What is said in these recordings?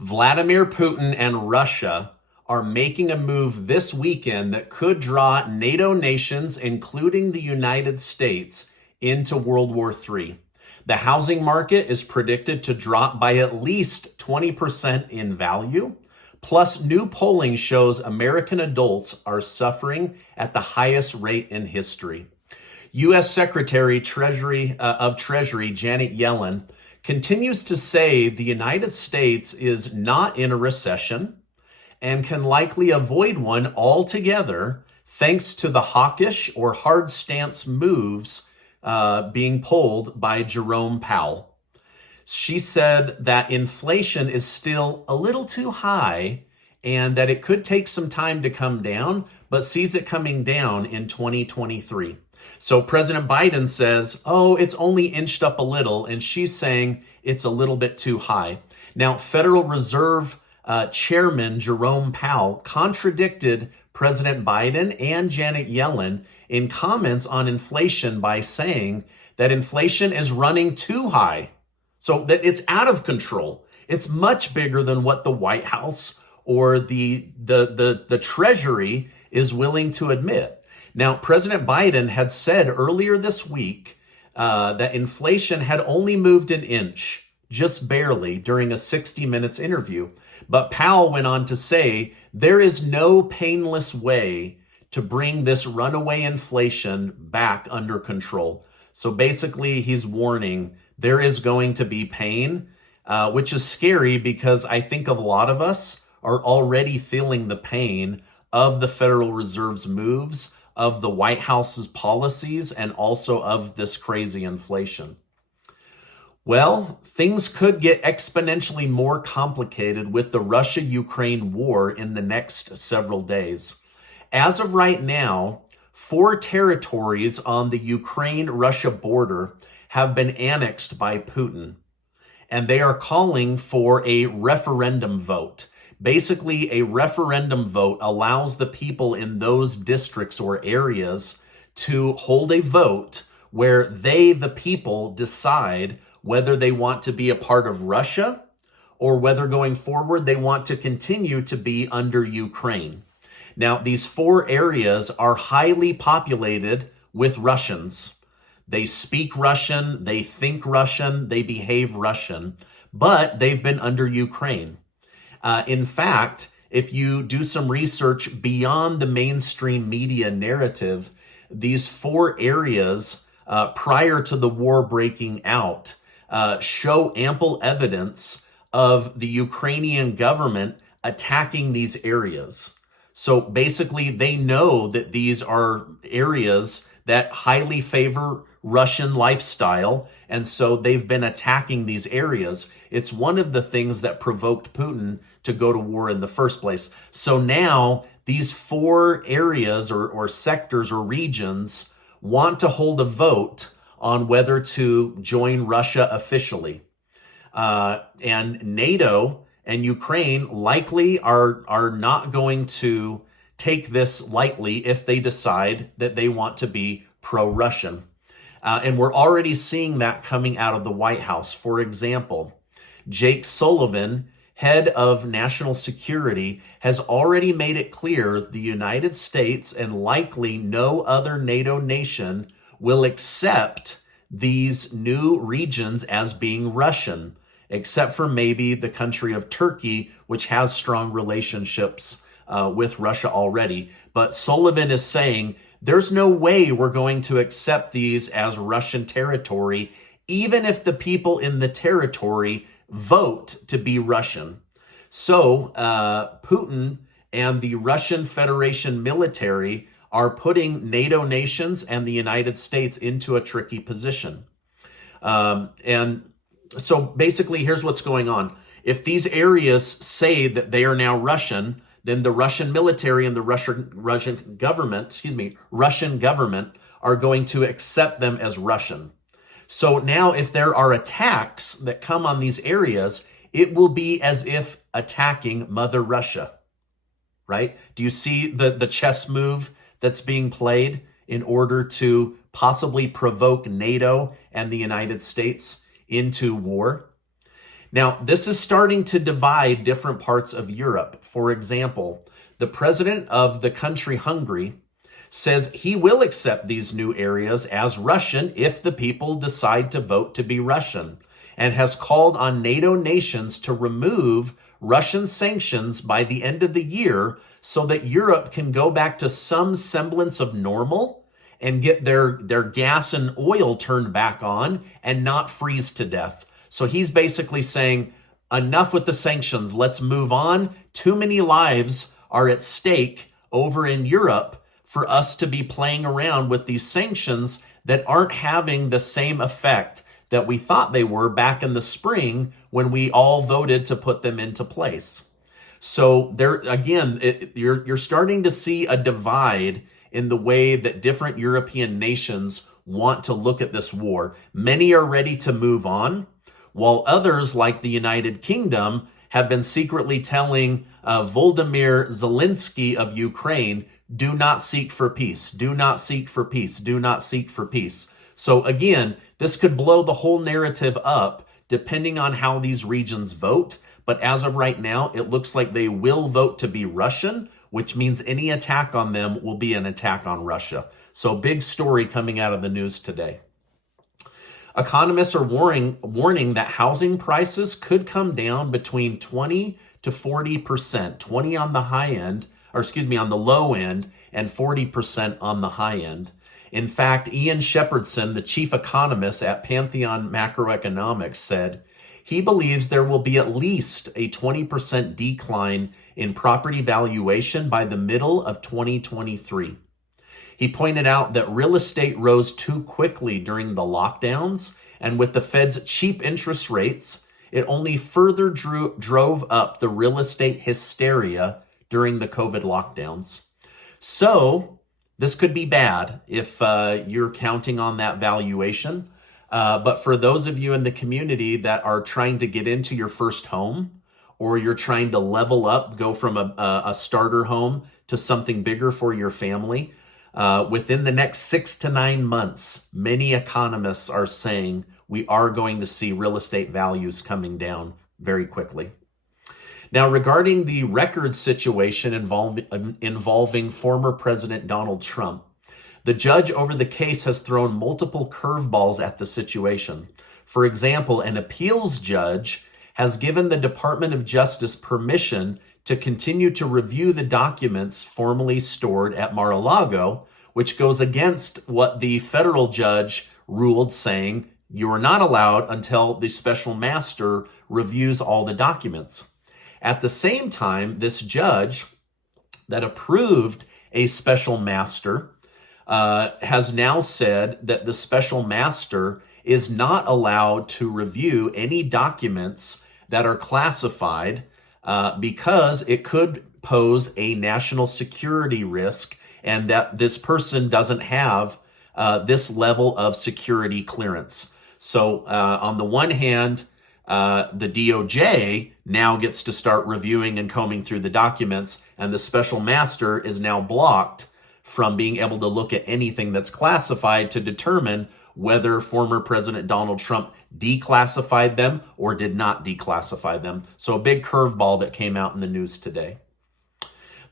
Vladimir Putin and Russia are making a move this weekend that could draw NATO nations, including the United States, into World War III. The housing market is predicted to drop by at least 20% in value. Plus, new polling shows American adults are suffering at the highest rate in history. U.S. Secretary of Treasury Janet Yellen continues to say the United States is not in a recession and can likely avoid one altogether thanks to the hawkish or hard stance moves being pulled by Jerome Powell. She said that inflation is still a little too high and that it could take some time to come down, but sees it coming down in 2023. So President Biden says, oh, it's only inched up a little, and she's saying it's a little bit too high. Now, Federal Reserve Chairman Jerome Powell contradicted President Biden and Janet Yellen in comments on inflation by saying that inflation is running too high, so that it's out of control. It's much bigger than what the White House or the Treasury is willing to admit. Now, President Biden had said earlier this week that inflation had only moved an inch, just barely, during a 60 Minutes interview. But Powell went on to say, there is no painless way to bring this runaway inflation back under control. So basically, he's warning there is going to be pain, which is scary because I think a lot of us are already feeling the pain of the Federal Reserve's moves, of the White House's policies, and also of this crazy inflation. Well, things could get exponentially more complicated with the Russia-Ukraine war in the next several days. As of right now, 4 territories on the Ukraine-Russia border have been annexed by Putin, and they are calling for a referendum vote. Basically, a referendum vote allows the people in those districts or areas to hold a vote where they, the people, decide whether they want to be a part of Russia or whether going forward they want to continue to be under Ukraine. Now, these 4 areas are highly populated with Russians. They speak Russian, they think Russian, they behave Russian, but they've been under Ukraine. In fact, if you do some research beyond the mainstream media narrative, these 4 areas prior to the war breaking out show ample evidence of the Ukrainian government attacking these areas. So basically, they know that these are areas that highly favor Russian lifestyle, and so they've been attacking these areas. It's one of the things that provoked Putin to go to war in the first place. So now these 4 areas or sectors or regions want to hold a vote on whether to join Russia officially. And NATO and Ukraine likely are not going to take this lightly if they decide that they want to be pro-Russian. And we're already seeing that coming out of the White House. For example, Jake Sullivan, head of national security, has already made it clear the United States and likely no other NATO nation will accept these new regions as being Russian, except for maybe the country of Turkey, which has strong relationships with Russia already. But Sullivan is saying there's no way we're going to accept these as Russian territory, even if the people in the territory vote to be Russian. So Putin and the Russian Federation military are putting NATO nations and the United States into a tricky position. And so basically, here's what's going on. If these areas say that they are now Russian, then the Russian military and the Russian government are going to accept them as Russian. So now if there are attacks that come on these areas, it will be as if attacking Mother Russia, right? Do you see the chess move that's being played in order to possibly provoke NATO and the United States into war? Now, this is starting to divide different parts of Europe. For example, the president of the country Hungary says he will accept these new areas as Russian if the people decide to vote to be Russian, and has called on NATO nations to remove Russian sanctions by the end of the year so that Europe can go back to some semblance of normal and get their gas and oil turned back on and not freeze to death. So he's basically saying, enough with the sanctions, let's move on. Too many lives are at stake over in Europe for us to be playing around with these sanctions that aren't having the same effect that we thought they were back in the spring when we all voted to put them into place. So there again, you're starting to see a divide in the way that different European nations want to look at this war. Many are ready to move on, while others, like the United Kingdom, have been secretly telling Volodymyr Zelensky of Ukraine, do not seek for peace, do not seek for peace, do not seek for peace. So again, this could blow the whole narrative up depending on how these regions vote. But as of right now, it looks like they will vote to be Russian, which means any attack on them will be an attack on Russia. So big story coming out of the news today. Economists are warning that housing prices could come down between 20 to 40%, 20 on the high end, on the low end, and 40% on the high end. In fact, Ian Shepherdson, the chief economist at Pantheon Macroeconomics, said he believes there will be at least a 20% decline in property valuation by the middle of 2023. He pointed out that real estate rose too quickly during the lockdowns, and with the Fed's cheap interest rates, it only further drove up the real estate hysteria during the COVID lockdowns. So this could be bad if you're counting on that valuation. But for those of you in the community that are trying to get into your first home, or you're trying to level up, go from a starter home to something bigger for your family, within the next 6 to 9 months, many economists are saying we are going to see real estate values coming down very quickly. Now, regarding the record situation involving former President Donald Trump, the judge over the case has thrown multiple curveballs at the situation. For example, an appeals judge has given the Department of Justice permission to continue to review the documents formerly stored at Mar-a-Lago, which goes against what the federal judge ruled, saying you are not allowed until the special master reviews all the documents. At the same time, this judge that approved a special master has now said that the special master is not allowed to review any documents that are classified because it could pose a national security risk, and that this person doesn't have this level of security clearance. So on the one hand, the DOJ now gets to start reviewing and combing through the documents, and the special master is now blocked from being able to look at anything that's classified to determine whether former President Donald Trump declassified them or did not declassify them. So a big curveball that came out in the news today.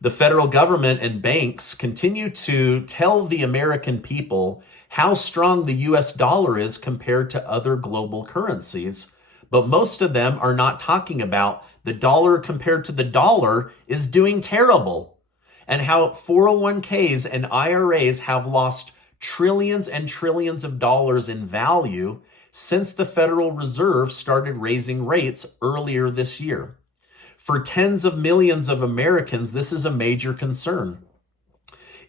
The federal government and banks continue to tell the American people how strong the US dollar is compared to other global currencies, but most of them are not talking about the dollar compared to the dollar is doing terrible, and how 401ks and IRAs have lost trillions and trillions of dollars in value since the Federal Reserve started raising rates earlier this year. For tens of millions of Americans, this is a major concern.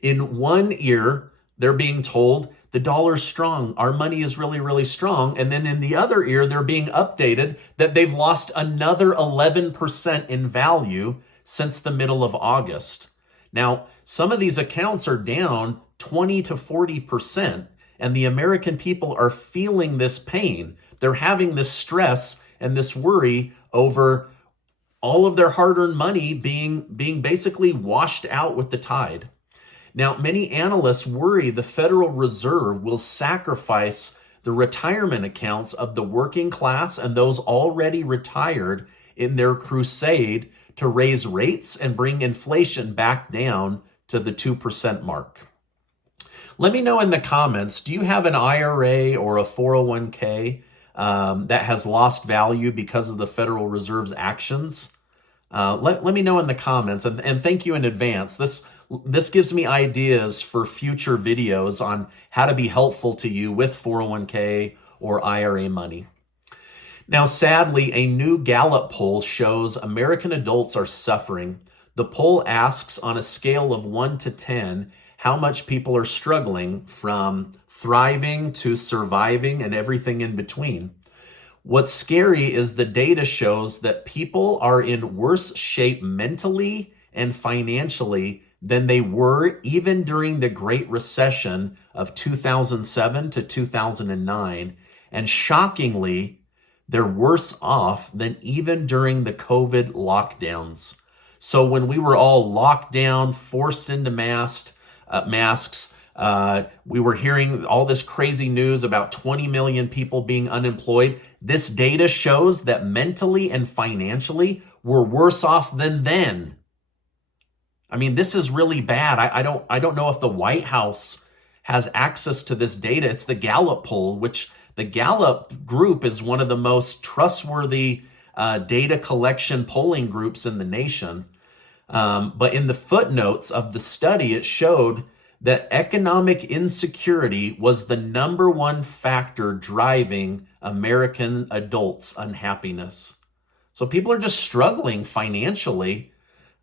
In one ear, they're being told the dollar's strong, our money is really, really strong. And then in the other ear, they're being updated that they've lost another 11% in value since the middle of August. Now, some of these accounts are down 20 to 40%, and the American people are feeling this pain. They're having this stress and this worry over all of their hard-earned money being basically washed out with the tide. Now, many analysts worry the Federal Reserve will sacrifice the retirement accounts of the working class and those already retired in their crusade to raise rates and bring inflation back down to the 2% mark. Let me know in the comments, do you have an IRA or a 401k that has lost value because of the Federal Reserve's actions? Let me know in the comments, and thank you in advance. This gives me ideas for future videos on how to be helpful to you with 401k or IRA money. Now, sadly, a new Gallup poll shows American adults are suffering. The poll asks on a scale of 1 to 10, how much people are struggling, from thriving to surviving and everything in between. What's scary is the data shows that people are in worse shape mentally and financially than they were even during the Great Recession of 2007 to 2009. And shockingly, they're worse off than even during the COVID lockdowns. So when we were all locked down, forced into masks, we were hearing all this crazy news about 20 million people being unemployed. This data shows that mentally and financially we're worse off than then. I mean, this is really bad. I don't know if the White House has access to this data. It's the Gallup poll, which the Gallup group is one of the most trustworthy data collection polling groups in the nation. But in the footnotes of the study, it showed that economic insecurity was the number one factor driving American adults' unhappiness. So people are just struggling financially,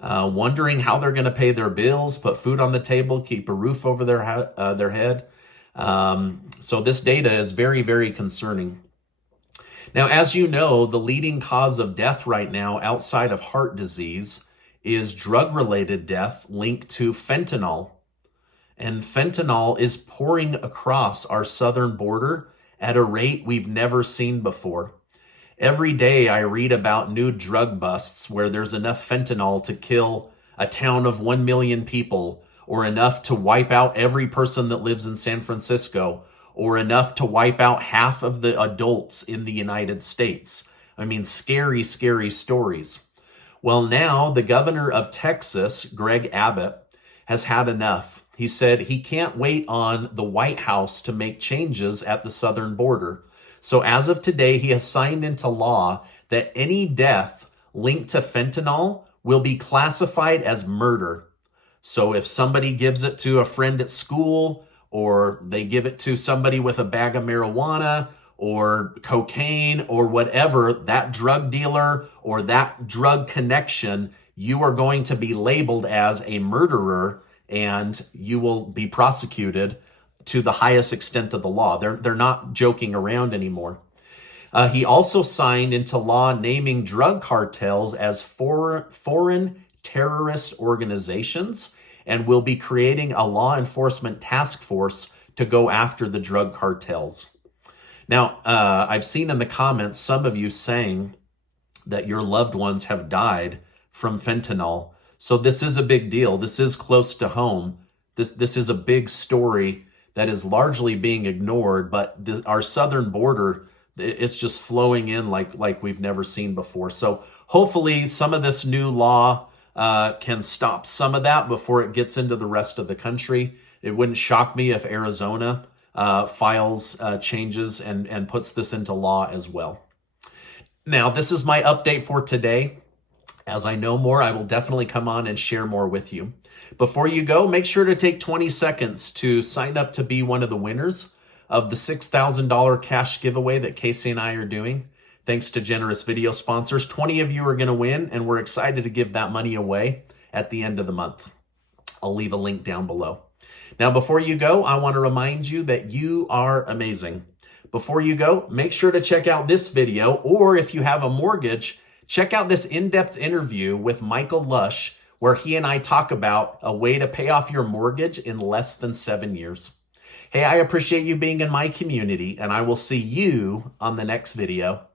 wondering how they're going to pay their bills, put food on the table, keep a roof over their head. So this data is very, very concerning. Now, as you know, the leading cause of death right now outside of heart disease is drug-related death linked to fentanyl. And fentanyl is pouring across our southern border at a rate we've never seen before. Every day I read about new drug busts where there's enough fentanyl to kill a town of 1 million people, or enough to wipe out every person that lives in San Francisco, or enough to wipe out half of the adults in the United States. I mean, scary, scary stories. Well, now the governor of Texas, Greg Abbott, has had enough. He said he can't wait on the White House to make changes at the southern border. So as of today, he has signed into law that any death linked to fentanyl will be classified as murder. So if somebody gives it to a friend at school, or they give it to somebody with a bag of marijuana or cocaine or whatever, that drug dealer or that drug connection, you are going to be labeled as a murderer, and you will be prosecuted to the highest extent of the law. They're not joking around anymore. He also signed into law naming drug cartels as foreign terrorist organizations, and will be creating a law enforcement task force to go after the drug cartels. Now, I've seen in the comments some of you saying that your loved ones have died from fentanyl. So this is a big deal. This is close to home. This is a big story that is largely being ignored, but our southern border, it's just flowing in like we've never seen before. So hopefully some of this new law can stop some of that before it gets into the rest of the country. It wouldn't shock me if Arizona files changes and puts this into law as well. Now, this is my update for today. As I know more, I will definitely come on and share more with you. Before you go, make sure to take 20 seconds to sign up to be one of the winners of the $6,000 cash giveaway that Casey and I are doing. Thanks to generous video sponsors. 20 of you are going to win, and we're excited to give that money away at the end of the month. I'll leave a link down below. Now, before you go, I want to remind you that you are amazing. Before you go, make sure to check out this video, or if you have a mortgage, check out this in-depth interview with Michael Lush, where he and I talk about a way to pay off your mortgage in less than 7 years. Hey, I appreciate you being in my community, and I will see you on the next video.